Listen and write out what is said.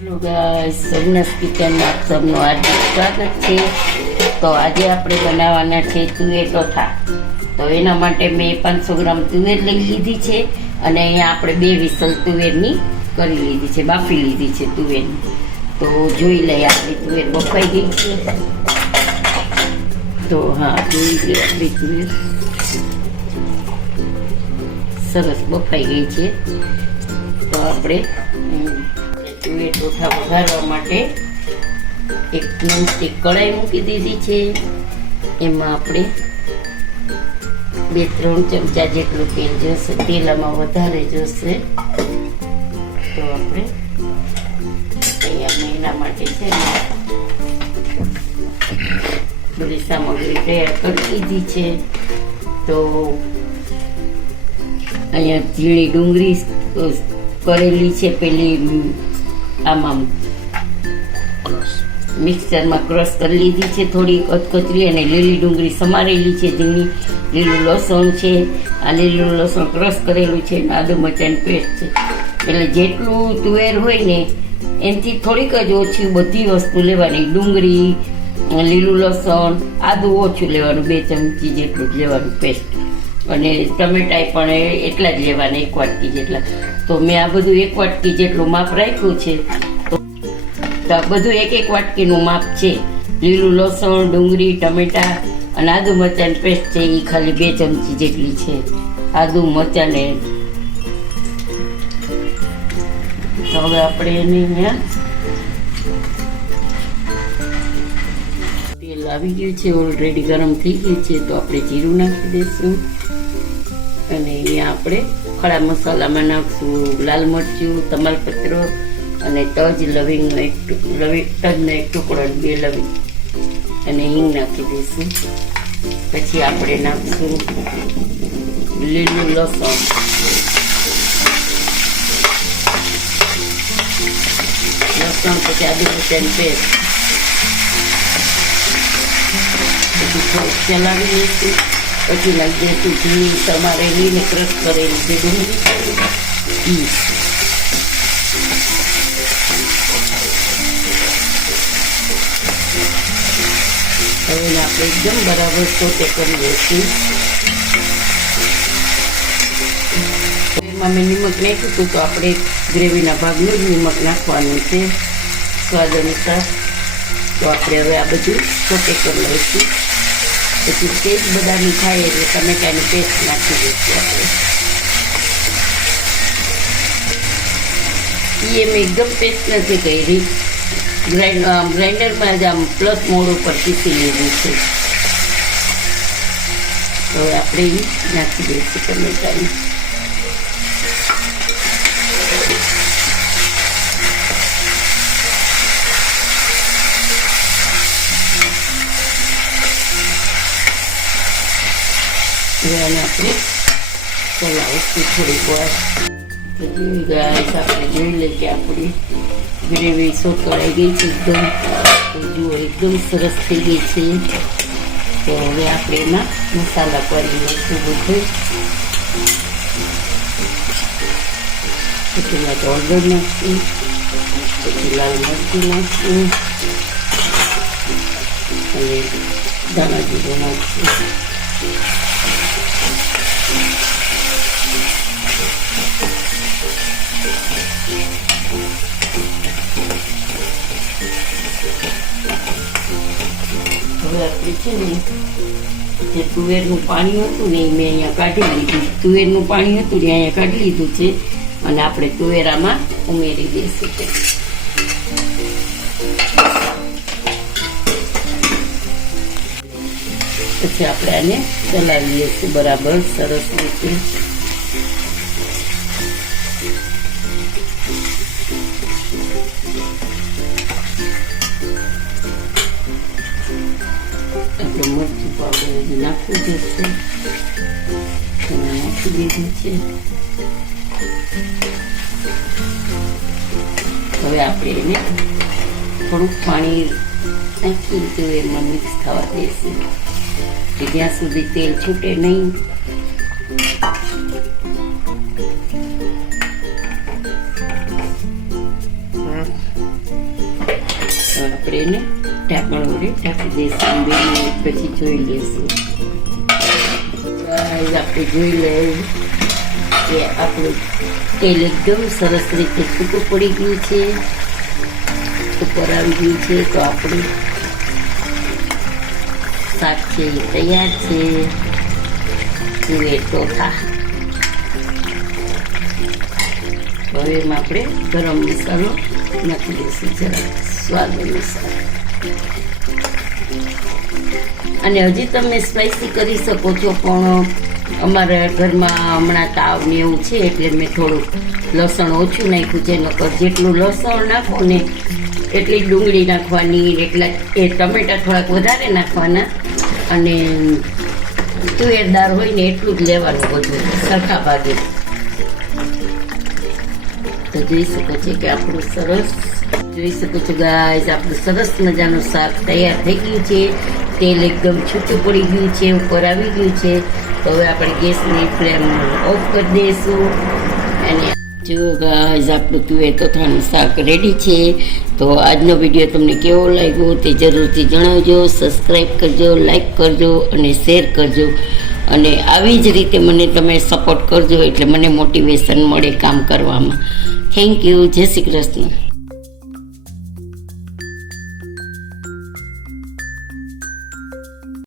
Hello guys, Somnath કિચનમાં આપ સૌનું હાર્દિક સ્વાગત છે। તો આજે આપણે બનાવવાના છે તુવેર ટોઠા। તો એના માટે મેં 500 ગ્રામ તુવેર લઈ લીધી છે અને અહીંયા આપણે 2 વિસલ તુવેરની કરી લીધી છે, બાફી લીધી છે તુવેરની। તો જોઈ લઈએ આપણી તુવેર બફાઈ ગઈ છે। તો હા, જોઈ લઈએ આપણી તુવેર સરસ બફાઈ ગઈ છે। તો આપણે તુવેર ટોઠા વઘારવા માટે એક નોનસ્ટિક કઢાઈ મૂકી દીધી છે। એમાં આપણે 2-3 ચમચા જેટલું તેલ જોશે, તેલ આમાં વધારે જોશે। તો આપણે અહીંયા એના માટે છે બધી સામગ્રી તૈયાર કરી લીધી છે। તો અહીંયા ઝીણી ડુંગળી કરેલી છે, પેલી આમાં મિક્સરમાં ક્રશ કરી લીધી છે, થોડી કચકચરી, અને લીલી ડુંગળી સમારેલી છે ઝીણી, લીલું લસણ છે, આ લીલું લસણ ક્રશ કરેલું છે, આદુ મરચાંની પેસ્ટ છે। એટલે જેટલું તુવેર હોય ને એનાથી થોડીક જ ઓછી બધી વસ્તુ લેવાની, ડુંગળી, લીલું લસણ, આદુ ઓછું લેવાનું, 2 ચમચી જેટલું જ લેવાનું પેસ્ટ, અને ટમેટા પણ એટલા જ લેવાના, 1 વાટકી જેટલા। તો મેં આ બધું 1 વાટકી જેટલું માપ રાખ્યું છે। તો આ બધું 1 વાટકીનું માપ છે। લીલું લસણ, ડુંગળી, ટમેટા અને આદુ મરચાંની પેસ્ટ છે એ ખાલી 2 ચમચી જેટલી છે, આદુ મરચાંને। તો હવે આપણે એને અહીંયા તેલ આવી ગયું છે, ઓલરેડી ગરમ થઈ ગયું છે। તો આપણે જીરું નાખી દઈશું, અને અહીંયા આપણે ખડા મસાલામાં નાખશું લાલ મરચું, તમાલપત્ર અને તજ, લવિંગનો એક ટુકડો, અને 2 લવિંગ, અને હિંગ નાખી દઈશું। પછી આપણે નાખશું લીલું લસણ, પછી આદુ મરચાંની પેસ્ટ, પછી થોડુંક ચલાવી લઈશું। પછી નાખી દઈશું ઝીણી સમારેલી ને ક્રશ કરેલી છે ડુંગળી। હવે આપણે એકદમ બરાબર સોતે કરી દઈશું। એમાં મેં નિમક નાખ્યું હતું, તો આપણે ગ્રેવીના ભાગનું જ નિમક નાખવાનું છે સ્વાદ અનુસાર। તો આપણે હવે આ બધું સોતે કરી લઈશું। પછી તેજ બદામી થાય એટલે ટમેટાની પેસ્ટ નાખી દઈશું આપણે। એ મેં એકદમ પેસ્ટ નથી કરી, ગ્રાઇન્ડરમાં જ આમ પ્લસ મોડ ઉપર પીસી લીધું છે। તો આપણે એ નાખી દઈશું ટમેટાની। અને આપણે ચલાવીશું થોડીક વાર। તો જોઈ ગાઈસ, આપણે જોઈ લઈએ કે આપણી ગ્રેવી સોતળાઈ ગઈ છે એકદમ। તો જુઓ, એકદમ સરસ થઈ ગઈ છે। તો હવે આપણે એમાં મસાલા કરી લઈશું બધું। પછી હળદર નાખશું, પછી લાલ મરચું નાખશું, અને ધાણા જીરું નાખશું। હવે આપણે છે ને જે તુવેરનું પાણી હતું ને એ મેં અહીંયા કાઢી લીધું, તુવેરનું પાણી હતું ને અહીંયા કાઢી લીધું છે, અને આપણે તુવેરામાં ઉમેરી દઈશું। પછી આપણે આને ચલાવી લઈશું બરાબર સરસ રીતે। આપણે મરચું પાવડર નાખવું જશે, નાખી દીધું છે। હવે આપણે એને થોડુંક પાણી નાખી તુવેરમાં મિક્સ થવા દઈશું, કે જ્યાં સુધી તેલ છૂટે નહીં। આપણે એને ઢાંકણ વડે ઢાંકી દઈશું. 2 મિનિટ પછી જોઈ લઈશું. આપણે જોઈ લઈએ કે આપણું તેલ એકદમ સરસ રીતે છૂટું પડી ગયું છે, ઉપર આવી ગયું છે. તો આપણું શાક છે એ તૈયાર છે. તુવેર ચોથા. હવે એમાં આપણે ગરમ મસાલો નાખી દઈશું, જરા સ્વાદ અનુસાર. અને હજી તમે સ્પાઈસી કરી શકો છો, પણ અમારા ઘરમાં હમણાં તાવ ને એવું છે એટલે મેં થોડુંક લસણ ઓછું નાખ્યું છે. નકર જેટલું લસણ નાખો ને એટલી ડુંગળી નાખવાની, એટલા એ ટમેટા થોડાક વધારે નાખવાના, અને તુવેર દાળ હોય ને એટલું જ લેવાનું બધું સરખા ભાગે. તો જોઈ શકો છો કે આપણું સરસ, જોઈ શકો છો ગાઈસ, આપણું સરસ મજાનું શાક તૈયાર થઈ ગયું છે. તેલ એકદમ છૂટું પડી ગયું છે, ઉપર આવી ગયું છે. તો હવે આપણે ગેસની ફ્લેમ ઓફ કરી દઈશું. અને જો ગાઈસ, આપણું તુવેર ચોથાનું શાક રેડી છે. તો આજનો વિડીયો તમને કેવો લાગ્યો તે જરૂરથી જણાવજો. સબસ્ક્રાઈબ કરજો, લાઈક કરજો અને શેર કરજો. અને આવી જ રીતે મને તમે સપોર્ટ કરજો, એટલે મને મોટિવેશન મળે કામ કરવામાં. Thank you. જય શ્રી કૃષ્ણ.